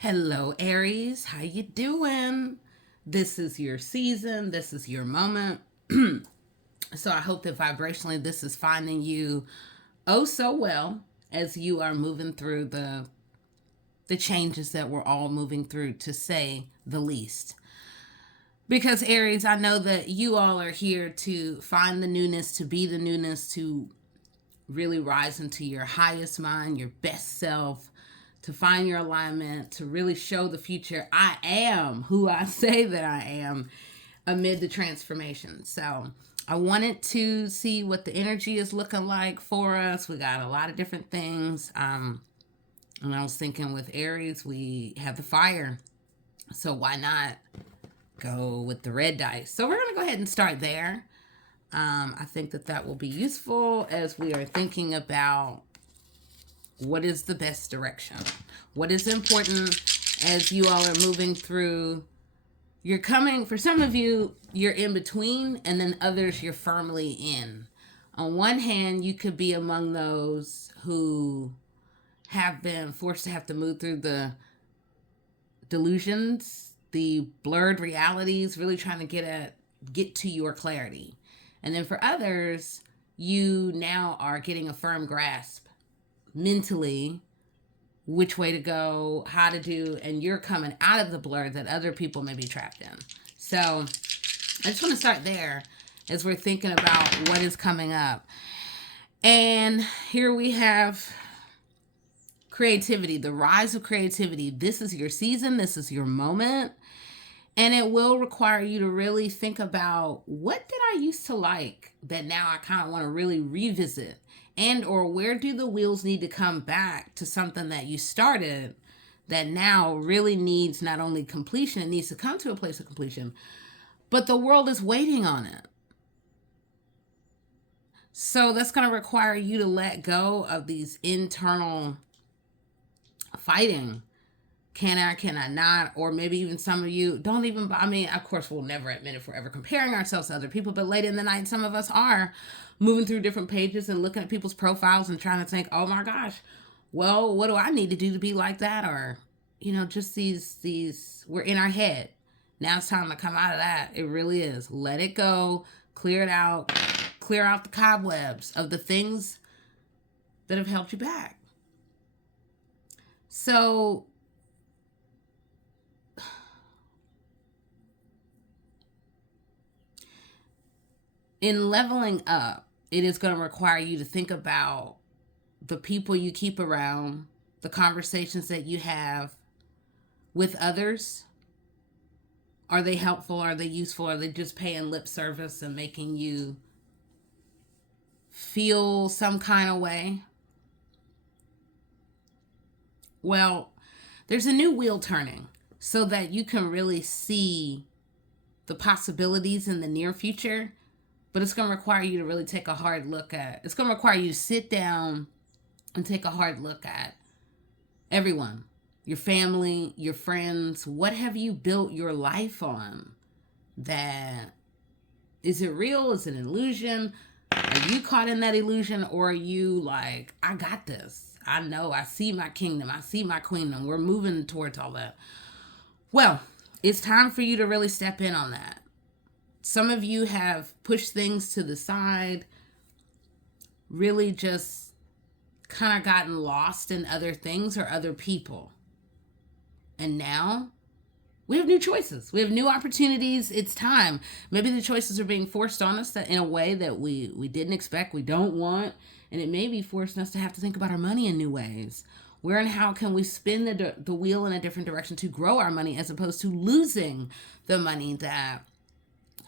Hello, Aries. How you doing? This is your season. This is your moment. So I hope that vibrationally this is finding you oh so well as you are moving through the changes that we're all moving through, to say the least. Because Aries, I know that you all are here to find the newness, to be the newness, to really rise into your highest mind, your best self, to find your alignment, to really show the future. I am who I say that I am amid the transformation. So I wanted to see what the energy is looking like for us. We got a lot of different things. And I was thinking with Aries, we have the fire. So why not go with the red dice? So we're going to go ahead and start there. I think that will be useful as we are thinking about what is the best direction, what is important as you all are moving through. You're coming, for some of you, you're in between, and then others you're firmly in. On one hand, you could be among those who have been forced to have to move through the delusions, the blurred realities, really trying to get to your clarity. And then for others, you now are getting a firm grasp mentally which way to go, how to do, and you're coming out of the blur that other people may be trapped in. So I just want to start there as we're thinking about what is coming up. And here we have creativity, the rise of creativity. This is your season, this is your moment. And it will require you to really think about, what did I used to like that now I kind of want to really revisit? And or where do the wheels need to come back to something that you started that now really needs not only completion, it needs to come to a place of completion, but the world is waiting on it. So that's going to require you to let go of these internal fighting. Can I not? Or maybe even some of you don't even, I mean, of course, we'll never admit if we're ever comparing ourselves to other people, but late in the night, some of us are moving through different pages and looking at people's profiles and trying to think, oh my gosh, well, what do I need to do to be like that? Or, just these, we're in our head. Now it's time to come out of that. It really is. Let it go, clear it out, clear out the cobwebs of the things that have held you back. So, in leveling up, it is going to require you to think about the people you keep around, the conversations that you have with others. Are they helpful? Are they useful? Are they just paying lip service and making you feel some kind of way? Well, there's a new wheel turning so that you can really see the possibilities in the near future. But it's going to require you to really take a hard look at. It's going to require you to sit down and take a hard look at everyone, your family, your friends. What have you built your life on? That, is it real? Is it an illusion? Are you caught in that illusion? Or are you like, I got this. I know. I see my kingdom. I see my queendom. We're moving towards all that. Well, it's time for you to really step in on that. Some of you have pushed things to the side, really just kind of gotten lost in other things or other people. And now we have new choices. We have new opportunities. It's time. Maybe the choices are being forced on us in a way that we didn't expect, we don't want. And it may be forcing us to have to think about our money in new ways. Where and how can we spin the wheel in a different direction to grow our money, as opposed to losing the money that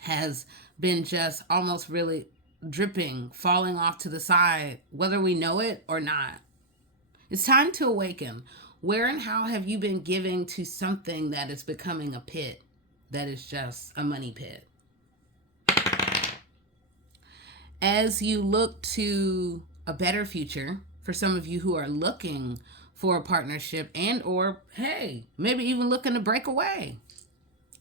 has been just almost really dripping, falling off to the side, whether we know it or not. It's time to awaken. Where and how have you been giving to something that is becoming a pit, that is just a money pit? As you look to a better future, for some of you who are looking for a partnership and or, hey, maybe even looking to break away,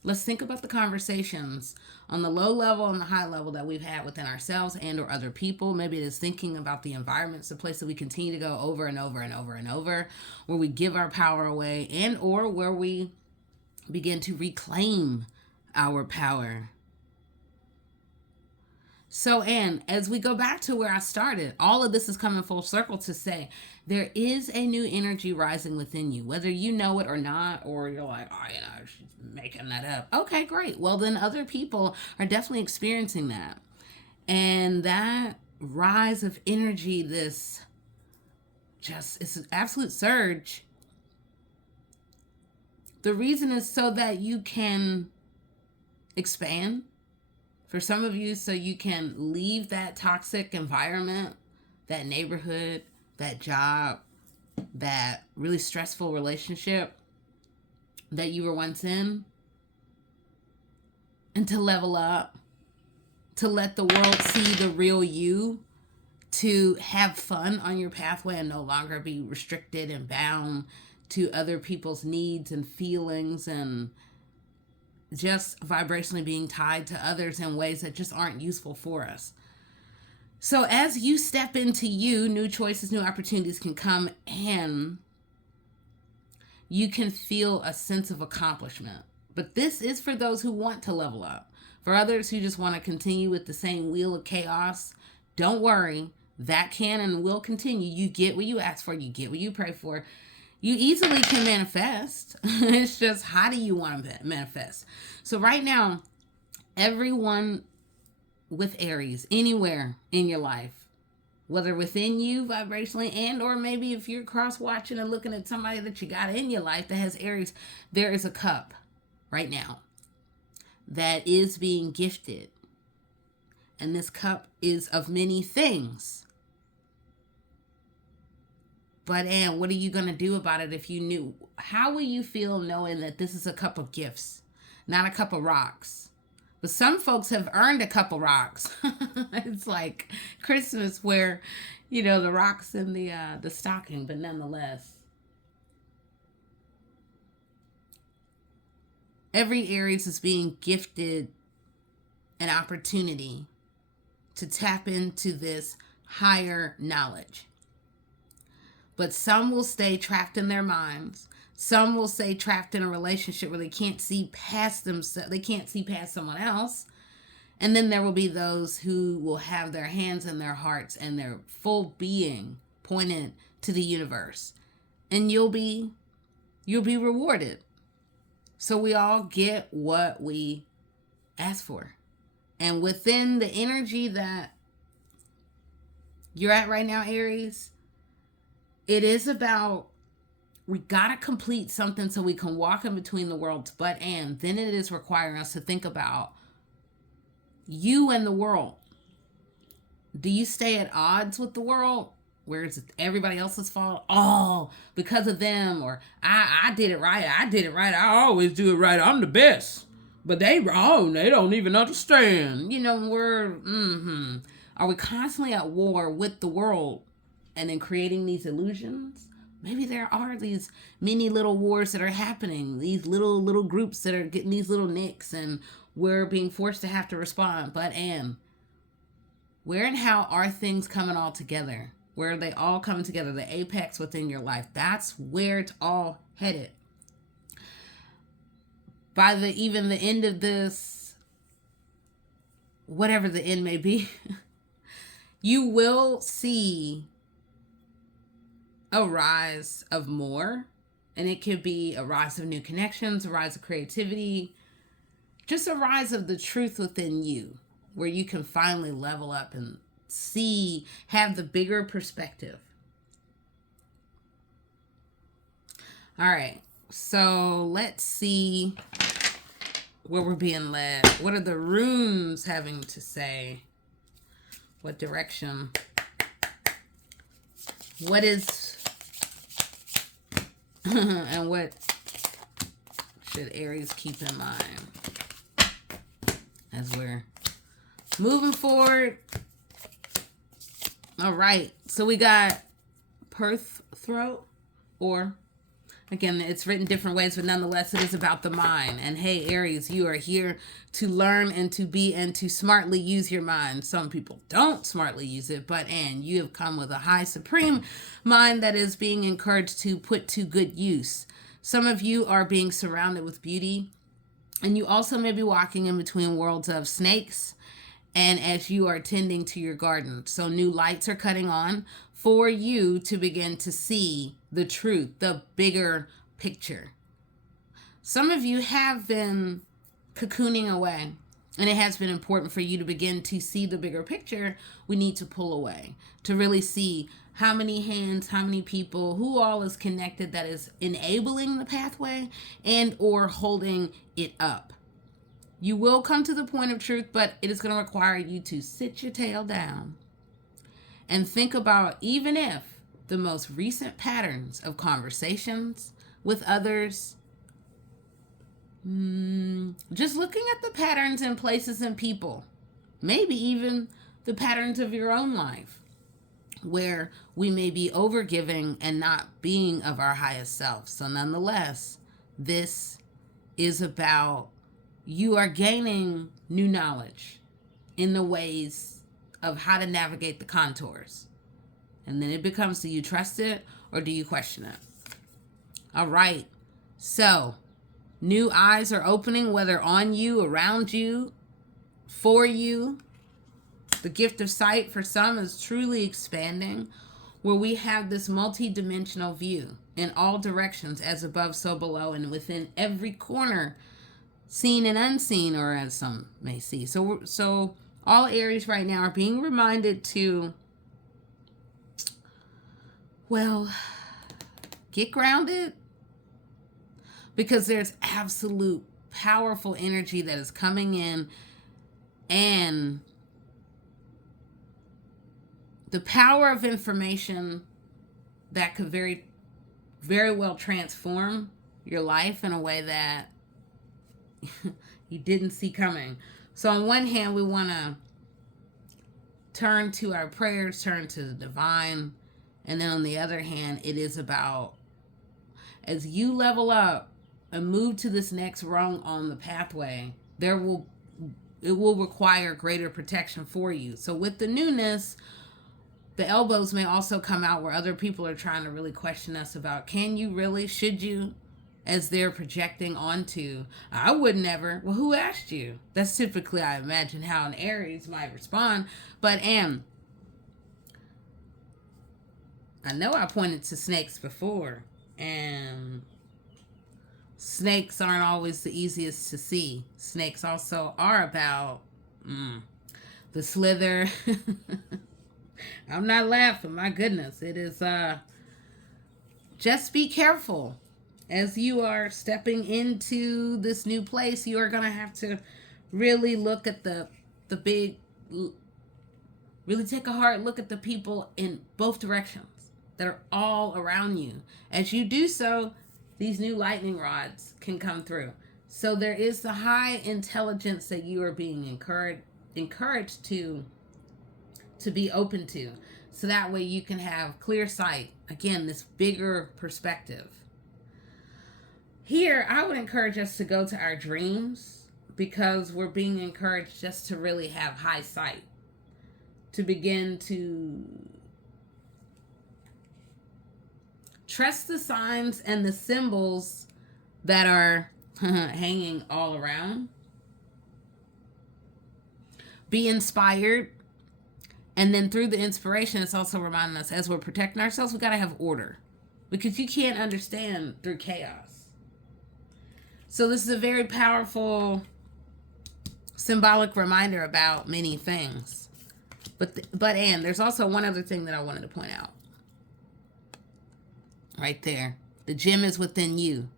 Let's think about the conversations on the low level and the high level that we've had within ourselves and or other people. Maybe it is thinking about the environments, the place that we continue to go over and over and over and over, where we give our power away and or where we begin to reclaim our power. So, and as we go back to where I started, all of this is coming full circle to say there is a new energy rising within you, whether you know it or not, or you're like, oh, she's making that up. Okay, great. Well, then other people are definitely experiencing that. And that rise of energy, it's an absolute surge. The reason is so that you can expand. For some of you, so you can leave that toxic environment, that neighborhood, that job, that really stressful relationship that you were once in, and to level up, to let the world see the real you, to have fun on your pathway and no longer be restricted and bound to other people's needs and feelings and just vibrationally being tied to others in ways that just aren't useful for us. So as you step into you, new choices, new opportunities can come, and you can feel a sense of accomplishment. But this is for those who want to level up. For others who just want to continue with the same wheel of chaos, don't worry. That can and will continue. You get what you ask for. You get what you pray for. You easily can manifest. It's just, how do you want to manifest? So right now, everyone with Aries, anywhere in your life, whether within you vibrationally and or maybe if you're cross-watching and looking at somebody that you got in your life that has Aries, there is a cup right now that is being gifted. And this cup is of many things. But, and what are you going to do about it if you knew? How will you feel knowing that this is a cup of gifts, not a cup of rocks? But some folks have earned a cup of rocks. It's like Christmas where, the rocks in the stocking, but nonetheless. Every Aries is being gifted an opportunity to tap into this higher knowledge. But some will stay trapped in their minds. Some will stay trapped in a relationship where they can't see past themselves. They can't see past someone else. And then there will be those who will have their hands in their hearts and their full being pointed to the universe. And you'll be rewarded. So we all get what we ask for. And within the energy that you're at right now, Aries, it is about, we got to complete something so we can walk in between the worlds, then it is requiring us to think about you and the world. Do you stay at odds with the world? Where is it everybody else's fault? Oh, because of them, or I did it right. I always do it right. I'm the best. But they wrong. They don't even understand. Are we constantly at war with the world? And then creating these illusions? Maybe there are these many little wars that are happening. These little groups that are getting these little nicks, and we're being forced to have to respond. But where and how are things coming all together? Where are they all coming together? The apex within your life. That's where it's all headed. By even the end of this, whatever the end may be, you will see a rise of more, and it could be a rise of new connections, a rise of creativity, just a rise of the truth within you, where you can finally level up and have the bigger perspective. All right, so let's see where we're being led. What are the runes having to say? What direction? What is and what should Aries keep in mind as we're moving forward? All right, so we got Perth throat, or Again, it's written different ways, but nonetheless, it is about the mind. And hey, Aries, you are here to learn and to be and to smartly use your mind. Some people don't smartly use it, and you have come with a high supreme mind that is being encouraged to put to good use. Some of you are being surrounded with beauty, and you also may be walking in between worlds of snakes, and as you are tending to your garden. So new lights are cutting on for you to begin to see the truth, the bigger picture. Some of you have been cocooning away, and it has been important for you to begin to see the bigger picture. We need to pull away to really see how many hands, how many people, who all is connected that is enabling the pathway and or holding it up. You will come to the point of truth, but it is going to require you to sit your tail down and think about, even if the most recent patterns of conversations with others, just looking at the patterns in places and people, maybe even the patterns of your own life, where we may be overgiving and not being of our highest self. So nonetheless, this is about you are gaining new knowledge in the ways of how to navigate the contours. And then it becomes, do you trust it or do you question it? All right. So new eyes are opening, whether on you, around you, for you. The gift of sight for some is truly expanding, where we have this multi-dimensional view in all directions, as above, so below, and within every corner, seen and unseen, or as some may see. So all Aries right now are being reminded to, well, get grounded, because there's absolute powerful energy that is coming in, and the power of information that could very, very well transform your life in a way that you didn't see coming. So on one hand, we want to turn to our prayers, turn to the divine. And then on the other hand, it is about, as you level up and move to this next rung on the pathway, it will require greater protection for you. So with the newness, the elbows may also come out where other people are trying to really question us about, can you really, should you? As they're projecting onto, I would never. Well, who asked you? That's typically, I imagine, how an Aries might respond. But I know I pointed to snakes before, and snakes aren't always the easiest to see. Snakes also are about the slither. I'm not laughing, my goodness. It is, just be careful. As you are stepping into this new place, you are going to have to really look at the big, really take a hard look at the people in both directions that are all around you. As you do so, these new lightning rods can come through. So there is the high intelligence that you are being encouraged to be open to. So that way you can have clear sight. Again, this bigger perspective. Here, I would encourage us to go to our dreams, because we're being encouraged just to really have high sight, to begin to trust the signs and the symbols that are hanging all around. Be inspired. And then through the inspiration, it's also reminding us, as we're protecting ourselves, we got to have order, because you can't understand through chaos. So this is a very powerful symbolic reminder about many things. But there's also one other thing that I wanted to point out. Right there. The gem is within you.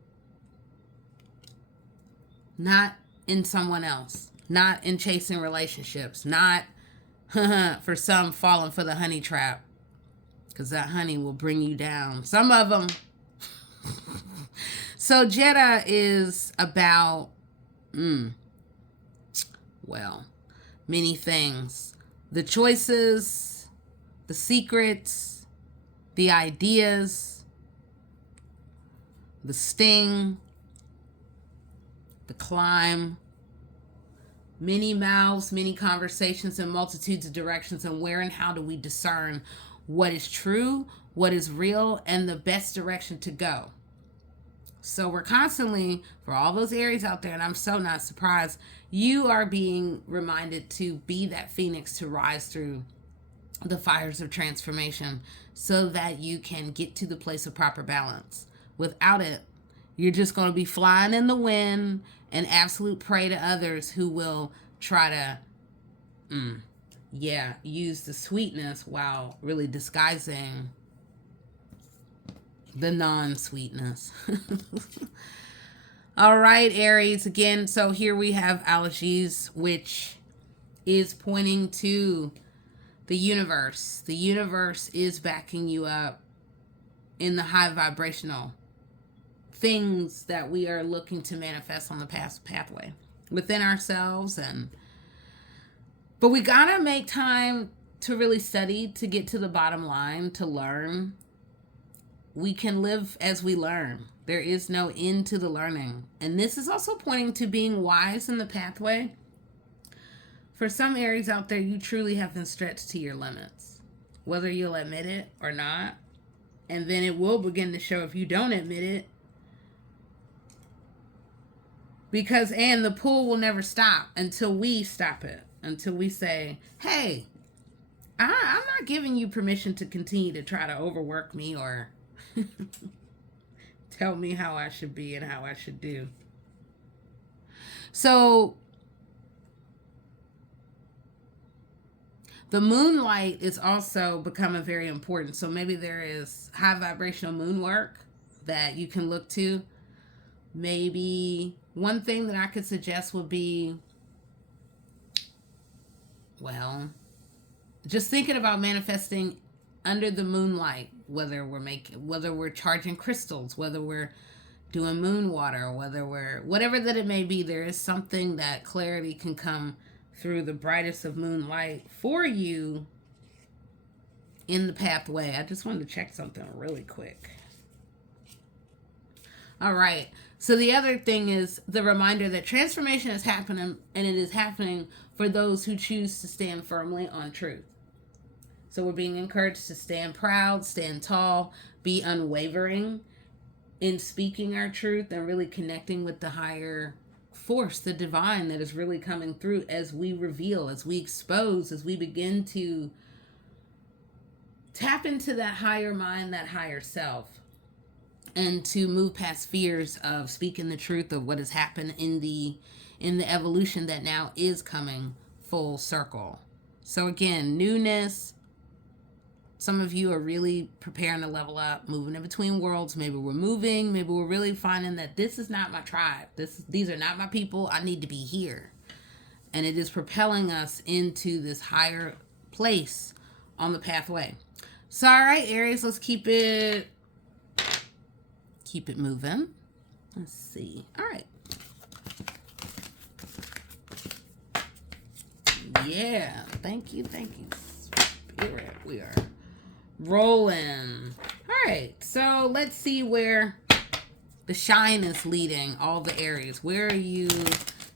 Not in someone else. Not in chasing relationships. Not for some falling for the honey trap. Because that honey will bring you down. Some of them. So Jeddah is about, many things. The choices, the secrets, the ideas, the sting, the climb, many mouths, many conversations, and multitudes of directions. And where and how do we discern what is true, what is real, and the best direction to go? So we're constantly, for all those Aries out there, and I'm so not surprised, you are being reminded to be that phoenix, to rise through the fires of transformation so that you can get to the place of proper balance. Without it, you're just going to be flying in the wind and absolute prey to others who will try to, use the sweetness while really disguising the non-sweetness. All right, Aries, again, so here we have ARIES, which is pointing to the universe. The universe is backing you up in the high vibrational things that we are looking to manifest on the pathway within ourselves. But we gotta make time to really study, to get to the bottom line, to learn. We can live as we learn. There is no end to the learning. And this is also pointing to being wise in the pathway. For some Aries out there, you truly have been stretched to your limits, whether you'll admit it or not. And then it will begin to show if you don't admit it. And the pull will never stop until we stop it. Until we say, hey, I'm not giving you permission to continue to try to overwork me or tell me how I should be and how I should do. So the moonlight is also becoming very important. So maybe there is high vibrational moon work that you can look to. Maybe one thing that I could suggest would be, just thinking about manifesting under the moonlight, whether we're charging crystals, whether we're doing moon water, whatever that it may be, there is something that clarity can come through the brightest of moonlight for you in the pathway. I just wanted to check something really quick. All right. So the other thing is the reminder that transformation is happening, and it is happening for those who choose to stand firmly on truth. So we're being encouraged to stand proud, stand tall, be unwavering in speaking our truth and really connecting with the higher force, the divine that is really coming through as we reveal, as we expose, as we begin to tap into that higher mind, that higher self. And to move past fears of speaking the truth of what has happened in the evolution that now is coming full circle. So again, newness. Some of you are really preparing to level up, moving in between worlds. Maybe we're moving. Maybe we're really finding that this is not my tribe. These are not my people. I need to be here. And it is propelling us into this higher place on the pathway. So, all right, Aries, let's keep it moving. Let's see. All right. Yeah. Thank you. Spirit. We are rolling. All right. So let's see where the shine is leading all the Aries. Where are you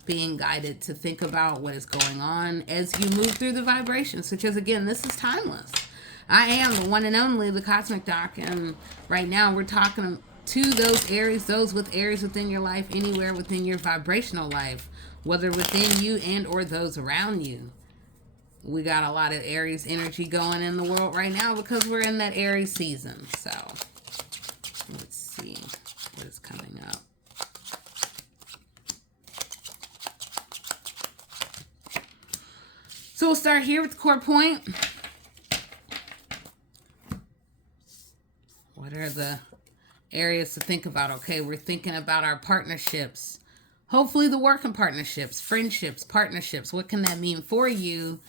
being guided to think about what is going on as you move through the vibrations? Because again, this is timeless. I am the one and only, the Cosmic Doc. And right now we're talking to those Aries, those with Aries within your life, anywhere within your vibrational life, whether within you and or those around you. We got a lot of Aries energy going in the world right now because we're in that Aries season. So let's see what is coming up. So we'll start here with the core point. What are the areas to think about? Okay, we're thinking about our partnerships. Hopefully the working partnerships, friendships, partnerships. What can that mean for you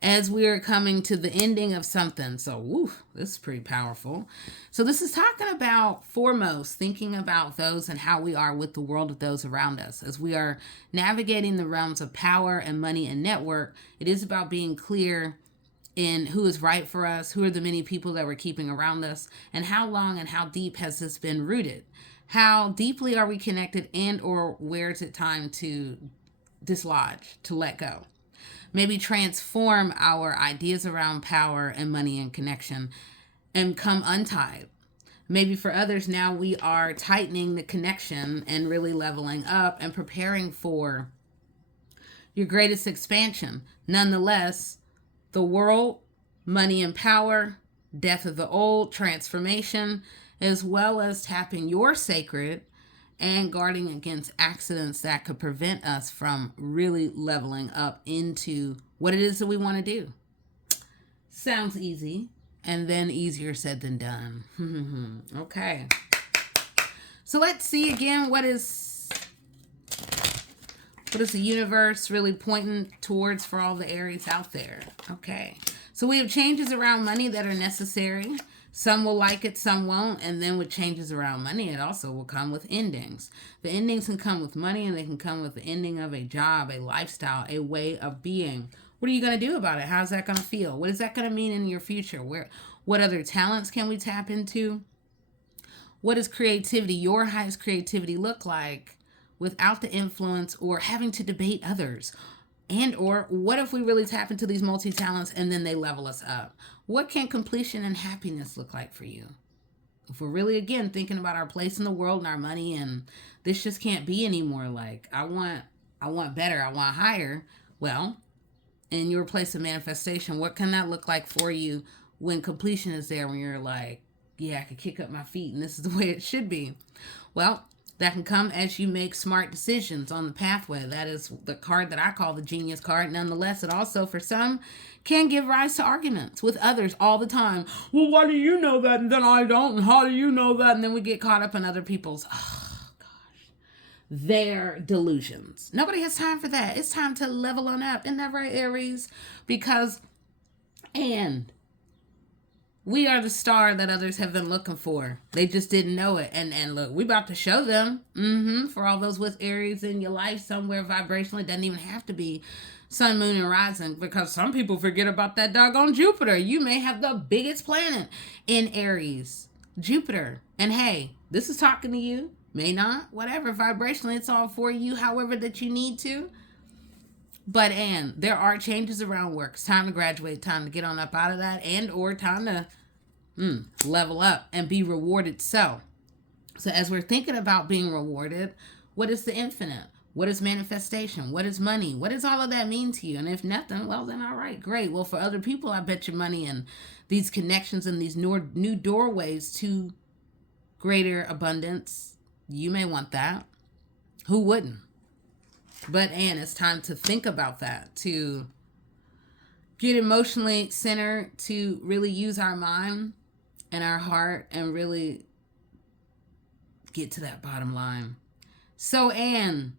as we are coming to the ending of something? So, this is pretty powerful. So this is talking about foremost, thinking about those and how we are with the world of those around us. As we are navigating the realms of power and money and network, it is about being clear in who is right for us, who are the many people that we're keeping around us, and how long and how deep has this been rooted? How deeply are we connected, and or where is it time to dislodge, to let go? Maybe transform our ideas around power and money and connection and come untied. Maybe for others, now we are tightening the connection and really leveling up and preparing for your greatest expansion. Nonetheless, the world, money and power, death of the old, transformation, as well as tapping your sacred and guarding against accidents that could prevent us from really leveling up into what it is that we want to do. Sounds easy, and then easier said than done. Okay. So let's see again what is the universe really pointing towards for all the Aries out there. Okay. So we have changes around money that are necessary. Some will like it, some won't. And then with changes around money, it also will come with endings. The endings can come with money, and they can come with the ending of a job, a lifestyle, a way of being. What are you going to do about it? How's that going to feel? What is that going to mean in your future? What other talents can we tap into? What does creativity, your highest creativity, look like without the influence or having to debate others? And or what if we really tap into these multi-talents and then they level us up? What can completion and happiness look like for you? If we're really, again, thinking about our place in the world and our money, and this just can't be anymore like, I want better, I want higher. Well, in your place of manifestation, what can that look like for you when completion is there, when you're like, yeah, I could kick up my feet and this is the way it should be? Well, that can come as you make smart decisions on the pathway. That is the card that I call the genius card. Nonetheless, it also, for some, can give rise to arguments with others all the time. Well, why do you know that and then I don't? And how do you know that? And then we get caught up in other people's, their delusions. Nobody has time for that. It's time to level on up. Isn't that right, Aries? Because, and we are the star that others have been looking for. They just didn't know it. And look, we about to show them. For all those with Aries in your life, somewhere vibrationally. It doesn't even have to be sun, moon, and rising, because some people forget about that doggone Jupiter. You may have the biggest planet in Aries, Jupiter. And hey, this is talking to you. May not. Whatever. Vibrationally, it's all for you, however that you need to. But, and there are changes around work. It's time to graduate, time to get on up out of that, and or time to level up and be rewarded. So as we're thinking about being rewarded, what is the infinite? What is manifestation? What is money? What does all of that mean to you? And if nothing, well, then all right, great. Well, for other people, I bet you money and these connections and these new doorways to greater abundance, you may want that. Who wouldn't? But, and it's time to think about that, to get emotionally centered, to really use our mind and our heart and really get to that bottom line. So, and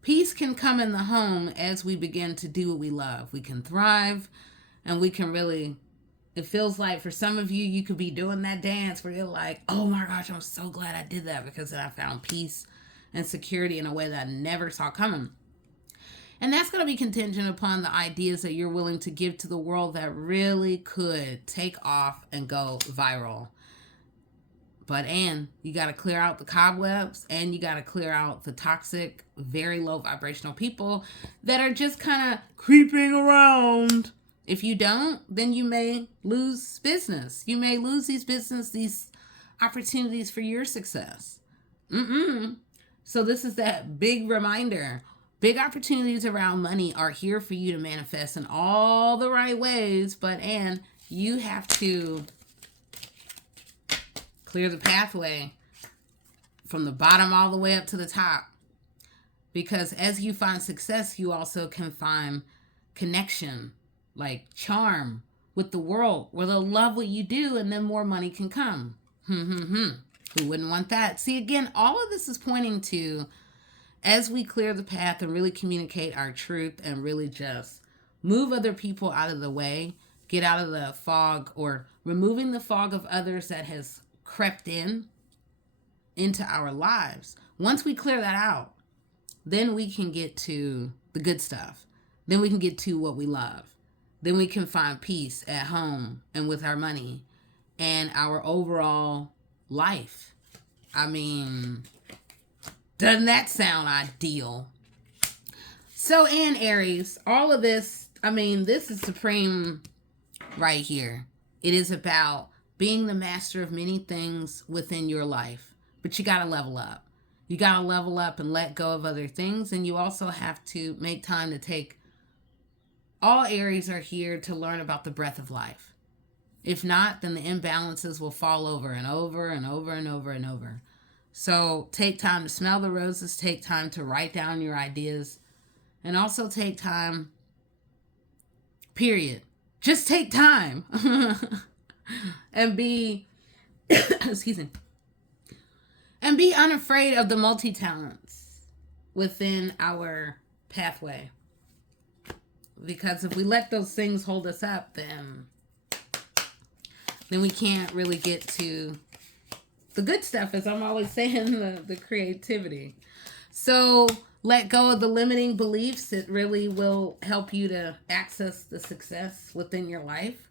peace can come in the home as we begin to do what we love. We can thrive, and we can really, it feels like for some of you, you could be doing that dance where you're like, oh my gosh, I'm so glad I did that, because then I found peace and security in a way that I never saw coming. And that's going to be contingent upon the ideas that you're willing to give to the world that really could take off and go viral. But, and you got to clear out the cobwebs, and you got to clear out the toxic, very low vibrational people that are just kind of creeping around. If you don't, then you may lose business. You may lose these opportunities for your success. So this is that big reminder. Big opportunities around money are here for you to manifest in all the right ways, but, and you have to clear the pathway from the bottom all the way up to the top. Because as you find success, you also can find connection, like charm with the world, where they'll love what you do, and then more money can come. Who wouldn't want that? See, again, all of this is pointing to, as we clear the path and really communicate our truth and really just move other people out of the way, get out of the fog, or removing the fog of others that has crept into our lives. Once we clear that out, then we can get to the good stuff. Then we can get to what we love. Then we can find peace at home and with our money and our overall life. I mean, doesn't that sound ideal? So, in Aries, all of this, I mean, this is supreme right here. It is about being the master of many things within your life, but you got to level up. You got to level up and let go of other things, and you also have to make time to take. All Aries are here to learn about the breath of life. If not, then the imbalances will fall over and over and over and over and over. So take time to smell the roses, take time to write down your ideas, and also take time, period. Just take time and be, excuse me, and be unafraid of the multi-talents within our pathway. Because if we let those things hold us up, then we can't really get to the good stuff, as I'm always saying, the creativity. So let go of the limiting beliefs. It really will help you to access the success within your life.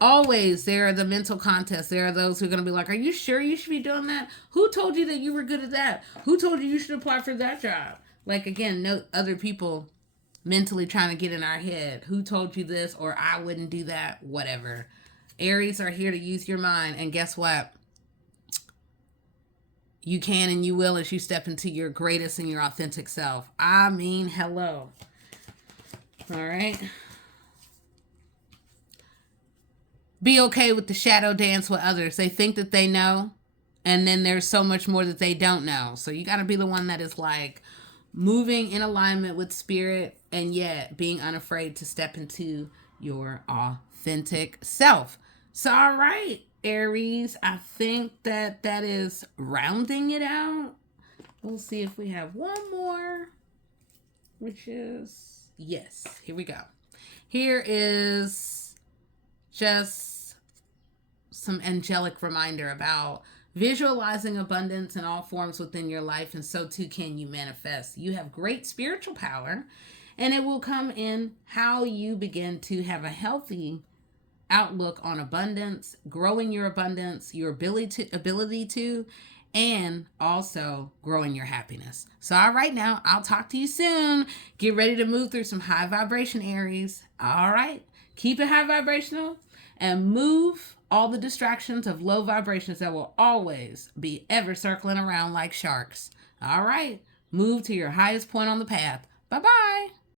Always, there are the mental contests. There are those who are going to be like, are you sure you should be doing that? Who told you that you were good at that? Who told you should apply for that job? Like, again, no other people mentally trying to get in our head. Who told you this? Or I wouldn't do that. Whatever. Aries are here to use your mind. And guess what? You can and you will as you step into your greatest and your authentic self. I mean, hello. All right. Be okay with the shadow dance with others. They think that they know, and then there's so much more that they don't know. So you got to be the one that is like moving in alignment with spirit, and yet being unafraid to step into your authentic self. So, all right, Aries, I think that is rounding it out. We'll see if we have one more, which is, yes, here we go. Here is just some angelic reminder about visualizing abundance in all forms within your life, and so too can you manifest. You have great spiritual power, and it will come in how you begin to have a healthy outlook on abundance, growing your abundance, your ability to, and also growing your happiness. So, all right, now I'll talk to you soon. Get ready to move through some high vibration, Aries. All right, keep it high vibrational and move all the distractions of low vibrations that will always be ever circling around like sharks. All right, move to your highest point on the path. Bye-bye.